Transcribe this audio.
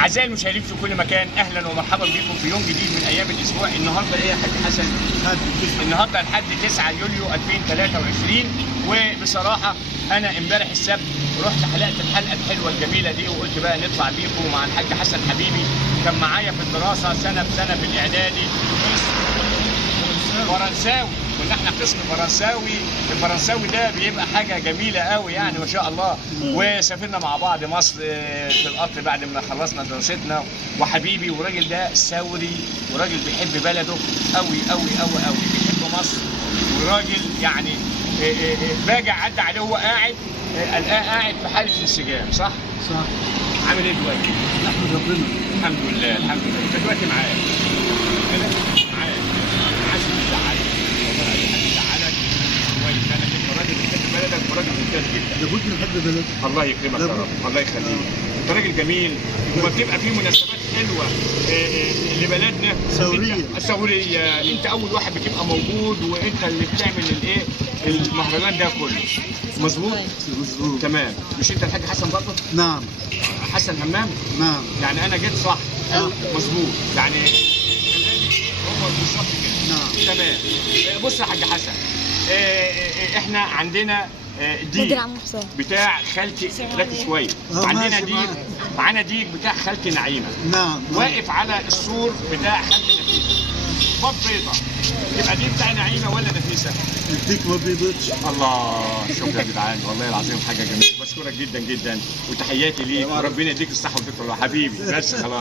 أعزائي المشاهدين في كل مكان، أهلا ومرحبا بكم في يوم جديد من أيام الأسبوع. النهارده إيه يا حاج حسن؟ النهارده لحد 9 يوليو 2023. وبصراحة أنا امبارح السبت رحت حلقت الحلقة الحلوة الجميلة دي، وقلت بقى نطلع بيكم مع الحاج حسن حبيبي. كان معايا في الدراسة سنة بسنة في الإعدادي فرنساوي، كنا احنا قسم فرنساوي. الفرنساوي ده بيبقى حاجه جميله قوي يعني ما شاء الله. وسافرنا مع بعض مصر في القطر بعد ما خلصنا دراستنا. وحبيبي وراجل ده ثوري، وراجل بيحب بلده قوي قوي قوي قوي، بيحب مصر. وراجل يعني باجي عدى عليه وهو قاعد القاه قاعد في حاله انسجام. صح؟ صح. عامل ايه دلوقتي؟ نحمد ربنا. الحمد لله الحمد لله. انت دلوقتي معايا معايا عايز تزعلك والله، اي حد يزعلك كويس. انت راجل بتحب بلدك وراجل ممتاز جدا. لابد نحب بلدنا. الله يكرمك يا رب، الله يخليك. انت راجل جميل، وما بتبقى في مناسبات حلوه لبلدنا ثوريه، انت اول واحد بتبقى موجود، وانت اللي بتعمل الايه المهرجان ده كله. مظبوط؟ مظبوط. تمام. مش انت الحاج حسن برضه؟ نعم. حسن همام؟ نعم. يعني انا جيت صح؟ مظبوط. يعني هو بالظبط كده. نعم. تمام. بص يا حاج حسن، احنا عندنا ديك بتاع خالتي، ركز كويس. عندنا ديك، معانا ديك بتاع خالتي نعيمه. نعم. واقف على السور بتاع خالتي نفيسه. باب بيضه، تبقى دي بتاع نعيمه ولا نفيسه؟ الديك ما بيبيضش. الله، شكرا يا جدعان، والله العظيم حاجه جميله. بشكرك جدا جدا، وتحياتي ليك، وربنا يديك الصحه والذكر حبيبي. بس خلاص.